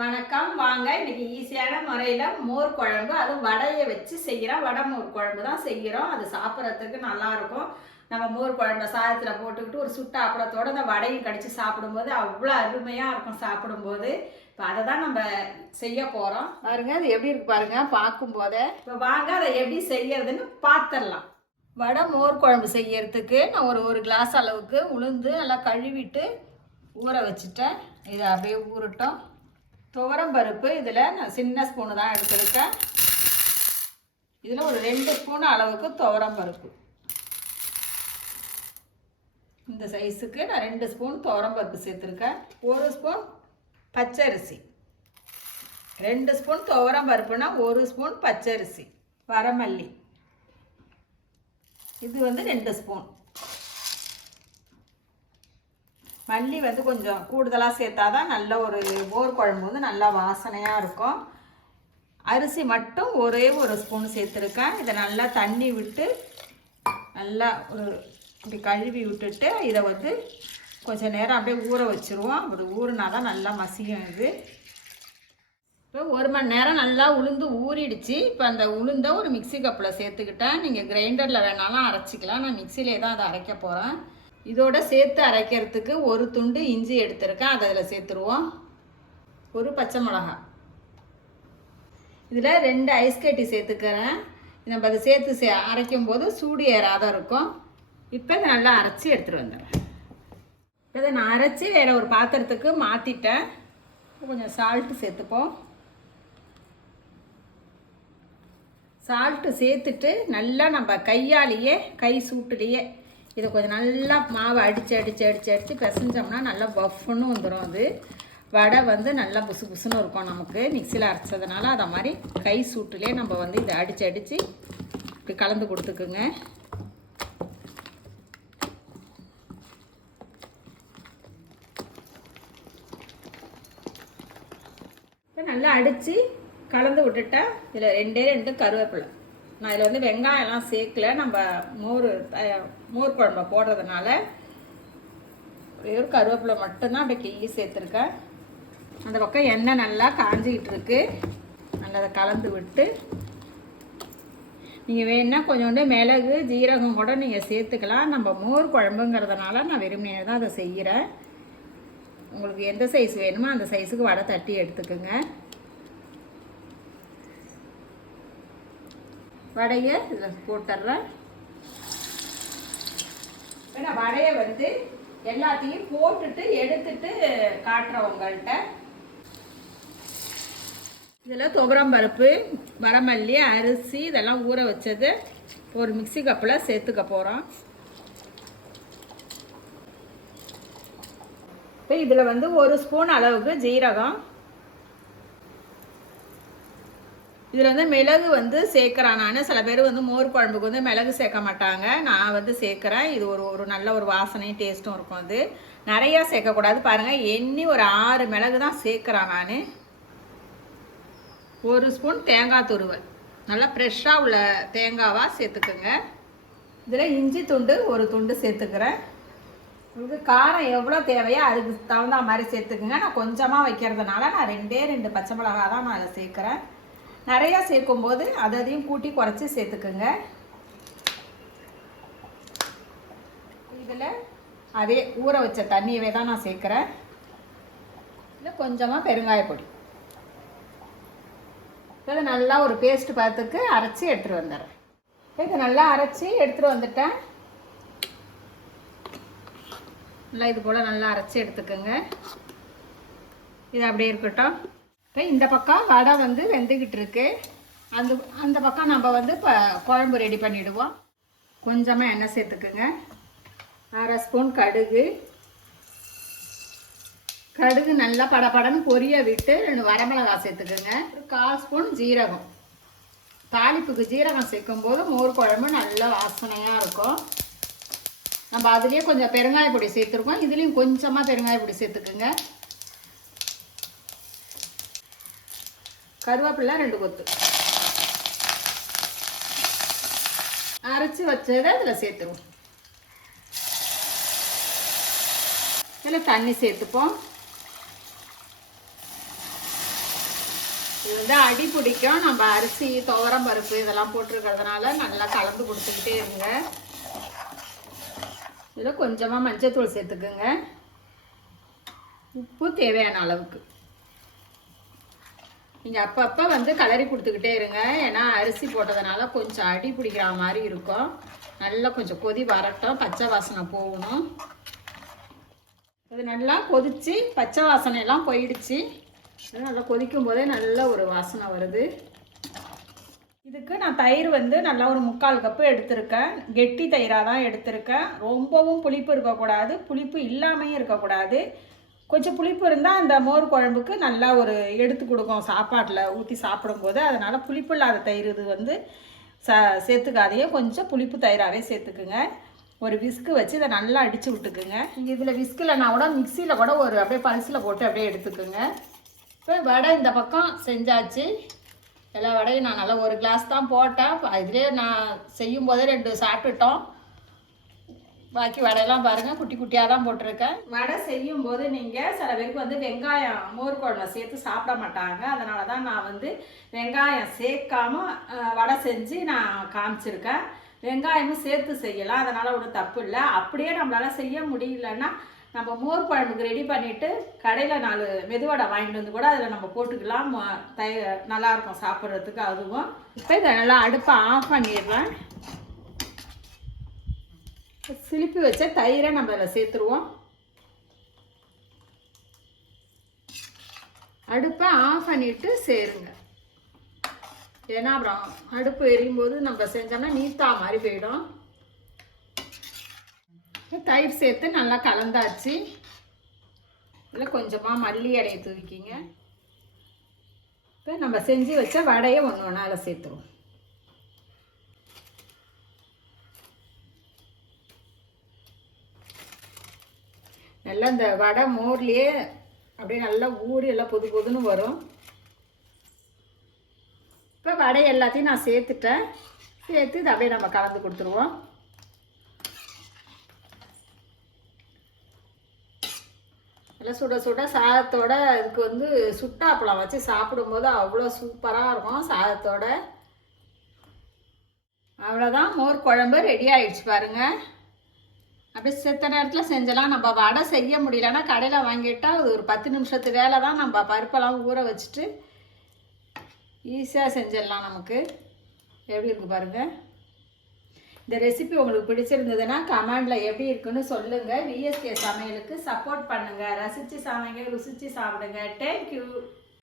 வணக்கம் வாங்க. இன்னைக்கு ஈஸியான முறையில் மோர் குழம்பு. அதுவும் வடையை வச்சு செய்கிறோம் வடை மோர் குழம்பு தான் செய்கிறோம் அது சாப்பிட்றதுக்கு நல்லாயிருக்கும். நம்ம மோர் குழம்ப சாதத்தில் போட்டுக்கிட்டு ஒரு சுட்ட அந்த வடையும் கடிச்சு சாப்பிடும்போது அவ்வளோ அருமையாக இருக்கும் சாப்பிடும்போது. இப்போ அதை தான் நம்ம செய்ய போகிறோம் பாருங்க அது எப்படி இருக்கு பாருங்க. பார்க்கும்போதே இப்போ வாங்க அதை எப்படி செய்யறதுன்னு பார்த்துடலாம். வடை மோர் குழம்பு செய்யறதுக்கு நான் ஒரு ஒரு கிளாஸ் அளவுக்கு உளுந்து நல்லா கழுவிட்டு ஊற வச்சுட்டேன். இதை அப்படியே ஊறட்டும். துவரம் பருப்பு இதில் நான் சின்ன ஸ்பூனு தான் எடுத்திருக்கேன். இதில் ஒரு ரெண்டு ஸ்பூன் அளவுக்கு துவரம் பருப்பு. இந்த சைஸுக்கு நான் ரெண்டு ஸ்பூன் துவரம் பருப்பு சேர்த்துருக்கேன். ஒரு ஸ்பூன் பச்சரிசி. ரெண்டு ஸ்பூன் துவரம் பருப்புனா ஒரு ஸ்பூன் பச்சரிசி வரமல்லி. இது வந்து ரெண்டு ஸ்பூன் மல்லி வந்து கொஞ்சம் கூடுதலாக சேர்த்தா தான் நல்ல ஒரு மோர் குழம்பு வந்து நல்லா வாசனையாக இருக்கும். அரிசி மட்டும் ஒரே ஒரு ஸ்பூன் சேர்த்துருக்கேன். இதை நல்லா தண்ணி விட்டு நல்லா ஒரு இப்படி கழுவி விட்டுட்டு இதை வந்து கொஞ்சம் நேரம் அப்படியே ஊற வச்சுருவோம். அப்படி ஊறினா தான் நல்லா மசியும் இது. இப்போ ஒரு மணி நேரம் நல்லா உளுந்து ஊறிடுச்சு. இப்போ அந்த உளுந்தை ஒரு மிக்ஸி கப்பில் சேர்த்துக்கிட்டேன். நீங்கள் கிரைண்டரில் வேணாலும் அரைச்சிக்கலாம். நான் மிக்சிலே தான் அதை அரைக்க போகிறேன். இதோட சேர்த்து அரைக்கிறதுக்கு ஒரு துண்டு இஞ்சி எடுத்திருக்கேன். அதை அதில் சேர்த்துருவோம். ஒரு பச்சை மிளகாய் இதில் ரெண்டு ஐஸ் கட்டி சேர்த்துக்கிறேன். நம்ம அதை சேர்த்து சே அரைக்கும் போது சூடு ஏறாத இருக்கும். இப்போ இதை நல்லா அரைச்சி எடுத்துகிட்டு வந்துடுறேன். இப்போ இதை நான் அரைச்சி வேறு ஒரு பாத்திரத்துக்கு மாற்றிட்டேன் கொஞ்சம் சால்ட்டு சேர்த்துப்போம். சால்ட்டு சேர்த்துட்டு நல்லா நம்ம கையாலேயே கை சூட்டுலேயே இதை கொஞ்சம் நல்லா மாவை அடித்து அடித்து அடித்து அடித்து பிசைஞ்சோம்னா நல்லா பஃப்னு வந்துடும் அது. வடை வந்து நல்லா புசு புசுன்னு இருக்கும் நமக்கு. மிக்சியில் அரைச்சதுனால அதை மாதிரி கை சூட்டுலேயே நம்ம வந்து இதை அடித்து அடித்து இப்படி கலந்து கொடுத்துக்குங்க. நல்லா அடித்து கலந்து விட்டுட்டா இதில் ரெண்டே ரெண்டு கருவேப்பிலை. நான் இதில் வந்து வெங்காயம்லாம் சேர்க்கல. நம்ம மோர் மோர் குழம்ப போடுறதுனால ஒரே ஒரு கருவேப்பிலை மட்டும்தான் அப்படியே கிள்ளி சேர்த்துருக்கேன். அந்த பக்கம் எண்ணெய் நல்லா காஞ்சிக்கிட்டு இருக்கு. நல்லா அதை கலந்து விட்டு நீங்கள் வேணா கொஞ்சோண்டு மிளகு ஜீரகம் கூட நீங்கள் சேர்த்துக்கலாம். நம்ம மோர் குழம்புங்கிறதுனால நான் விரும்பினே தான் அதை செய்கிறேன் உங்களுக்கு எந்த சைஸ் வேணுமோ அந்த சைஸுக்கு வடை தட்டி எடுத்துக்கோங்க. வடையை இதில் போட்டுடுறேன். இப்போ நான் வடையை வந்து எல்லாத்தையும் போட்டுட்டு எடுத்துட்டு காட்டுறேன் உங்கள்கிட்ட. இதில் துவரம் பருப்பு வரமல்லி அரிசி இதெல்லாம் ஊற வச்சது. ஒரு மிக்ஸி கப்பில் சேர்த்துக்க போகிறோம். இப்போ இதில் வந்து ஒரு ஸ்பூன் அளவுக்கு ஜீரகம் இதில் வந்து மிளகு வந்து சேர்க்குறான் நான். சில பேர் வந்து மோர் குழம்புக்கு வந்து மிளகு சேர்க்க மாட்டாங்க. நான் வந்து சேர்க்குறேன். இது ஒரு ஒரு நல்ல ஒரு வாசனையும் டேஸ்ட்டும் இருக்கும் அது. நிறையா சேர்க்கக்கூடாது. பாருங்கள் எண்ணி ஒரு ஆறு மிளகு தான் சேர்க்குறான் நான். ஒரு ஸ்பூன் தேங்காய் துருவல். நல்லா ஃப்ரெஷ்ஷாக உள்ள தேங்காவாக சேர்த்துக்குங்க. இதில் இஞ்சி துண்டு ஒரு துண்டு சேர்த்துக்கிறேன். உங்களுக்கு காரம் எவ்வளோ தேவையோ அதுக்கு தகுந்த மாதிரி சேர்த்துக்குங்க. நான் கொஞ்சமாக வைக்கிறதுனால நான் ரெண்டே ரெண்டு பச்சை மிளகா தான் நான் அதை சேர்க்குறேன். நிறையா சேர்க்கும்போது அதை அதையும் கூட்டி குறைச்சி சேர்த்துக்குங்க. இதில் அதே ஊற வச்ச தண்ணியவே தான் நான் சேர்க்குறேன். இதில் கொஞ்சமாக பெருங்காயப்பொடி இதை நல்லா ஒரு பேஸ்ட் பார்த்துக்கு அரைச்சி எடுத்துகிட்டு வந்துடுறேன். இதை நல்லா அரைச்சி எடுத்துகிட்டு வந்துட்டேன். நல்லா இது போல் நல்லா அரைச்சி எடுத்துக்கோங்க. இது அப்படியே இருக்கட்டும். இப்போ இந்த பக்கம் வடை வந்து வெந்துக்கிட்டு இருக்கு அந்த அந்த பக்கம் நம்ம வந்து இப்போ குழம்பு ரெடி பண்ணிவிடுவோம் கொஞ்சமாக எண்ணெய் சேர்த்துக்குங்க. அரை ஸ்பூன் கடுகு. கடுகு நல்லா படபடன்னு பொரிய விட்டு ரெண்டு வரமிளகாய் சேர்த்துக்குங்க. ஒரு கால் ஸ்பூன் ஜீரகம். தாளிப்புக்கு ஜீரகம் சேர்க்கும்போது மோர் குழம்பு நல்ல வாசனையாக இருக்கும். நம்ம அதுலேயே கொஞ்சம் பெருங்காய பொடி சேர்த்துருக்கோம். இதுலேயும் கொஞ்சமாக பெருங்காய பொடி சேர்த்துக்குங்க. கருவேப்பிலை ரெண்டு கொத்து. அரைச்சி வச்சதை அதில் சேர்த்துருவோம். இதில் தண்ணி சேர்த்துப்போம். இது வந்து அடி பிடிக்கும். நம்ம அரிசி துவரம் பருப்பு இதெல்லாம் போட்டிருக்கிறதுனால நல்லா கலந்து கொடுத்துக்கிட்டே இருங்க. இதில் கொஞ்சமாக மஞ்சத்தூள் சேர்த்துக்குங்க. உப்பு தேவையான அளவுக்கு. நீங்கள் அப்பப்போ வந்து கலரி கொடுத்துக்கிட்டே இருங்க. ஏன்னா அரிசி போட்டதுனால கொஞ்சம் அடி பிடிக்கிற மாதிரி இருக்கும். நல்லா கொஞ்சம் கொதி வரட்டும். பச்சை வாசனை போகணும். இது நல்லா கொதிச்சு பச்சை வாசனை எல்லாம் போயிடுச்சு. நல்லா கொதிக்கும் போதே நல்ல ஒரு வாசனை வருது. இதுக்கு நான் தயிர் வந்து நல்லா ஒரு முக்கால் கப்பு எடுத்திருக்கேன். கெட்டி தயிராக தான் எடுத்திருக்கேன். ரொம்பவும் புளிப்பு இருக்கக்கூடாது. புளிப்பு இல்லாமையும் இருக்கக்கூடாது. கொஞ்சம் புளிப்பு இருந்தால் அந்த மோர் குழம்புக்கு நல்லா ஒரு எடுத்து கொடுக்கும். சாப்பாட்டில் ஊற்றி சாப்பிடும்போது அதனால் புளிப்பு இல்லாத தயிர் இது வந்து ச சேர்த்துக்காதையே கொஞ்சம் புளிப்பு தயிராகவே சேர்த்துக்குங்க. ஒரு விஸ்கு வச்சு இதை நல்லா அடித்து விட்டுக்குங்க. இதில் விஸ்கில்னா கூட மிக்சியில் கூட ஒரு அப்படியே பல்சில் போட்டு அப்படியே எடுத்துக்குங்க. இப்போ வடை இந்த பக்கம் செஞ்சாச்சு. எல்லா வடையும் நான் நல்லா ஒரு கிளாஸ் தான் போட்டேன். இதுலேயே நான் செய்யும் போதே ரெண்டு சாப்பிட்டுட்டோம். பாக்கி வடையெல்லாம் பாருங்கள் குட்டி குட்டியாக தான் போட்டிருக்கேன். வடை செய்யும் போது நீங்கள் சில பேருக்கு வந்து வெங்காயம் மோர் குழம்பு சேர்த்து சாப்பிட மாட்டாங்க. அதனால தான் நான் வந்து வெங்காயம் சேர்க்காம வடை செஞ்சு நான் காமிச்சிருக்கேன். வெங்காயமும் சேர்த்து செய்யலாம். அதனால் ஒன்றும் தப்பு இல்லை. அப்படியே நம்மளால் செய்ய முடியலன்னா நம்ம மோர் குழம்புக்கு ரெடி பண்ணிவிட்டு கடையில் நாலு மெதுவடை வாங்கிட்டு வந்து கூட அதில் நம்ம போட்டுக்கலாம். தய நல்லாயிருக்கும் சாப்பிட்றதுக்கு. அதுவும் இப்போ இதை நல்லா அடுப்பை ஆஃப் பண்ணிடுறேன். சிலிப்பி வச்ச தயிரை நம்ம அதில் சேர்த்துருவோம். அடுப்பை ஆஃப் பண்ணிட்டு சேருங்க. ஏன்னா அப்புறம் அடுப்பு எரியும் போது நம்ம செஞ்சோம்னா நீத்தா மாதிரி போயிடும். தயிர் சேர்த்து நல்லா கலந்தாச்சு. இல்லை கொஞ்சமாக மல்லி இலையை தூக்கிங்க இப்போ நம்ம செஞ்சு வச்ச வடையை ஒன்று ஒன்றா அதில் சேர்த்துருவோம். நல்லா இந்த வடை மோர்லேயே அப்படியே நல்லா ஊறி எல்லாம் பொது பொதுன்னு வரும். இப்போ வடை எல்லாத்தையும் நான் சேர்த்துட்டேன். சேர்த்து இதை அப்படியே நம்ம கலந்து கொடுத்துருவோம். நல்லா சுட சுட சாதத்தோட இதுக்கு வந்து சுட்டாப்பழம் வச்சு சாப்பிடும்போது அவ்வளோ சூப்பராக இருக்கும் சாதத்தோட. அவ்வளோதான் மோர் குழம்பு ரெடி ஆயிடுச்சு பாருங்கள் அப்படியே செத்த நேரத்தில் செஞ்சலாம். நம்ம வடை செய்ய முடியலன்னா கடையில் வாங்கிட்டால் அது ஒரு பத்து நிமிஷத்து வேலை தான் நம்ம பருப்பெல்லாம் ஊற வச்சுட்டு ஈஸியாக செஞ்சிடலாம் நமக்கு. எப்படி இருக்கு பாருங்கள் இந்த ரெசிபி உங்களுக்கு பிடிச்சிருந்ததுன்னா கமெண்டில் எப்படி இருக்குன்னு சொல்லுங்கள் விஎஸ்கே சமையலுக்கு சப்போர்ட் பண்ணுங்கள் ரசித்து சமைங்க ருசித்து சாப்பிடுங்க. தேங்க்யூ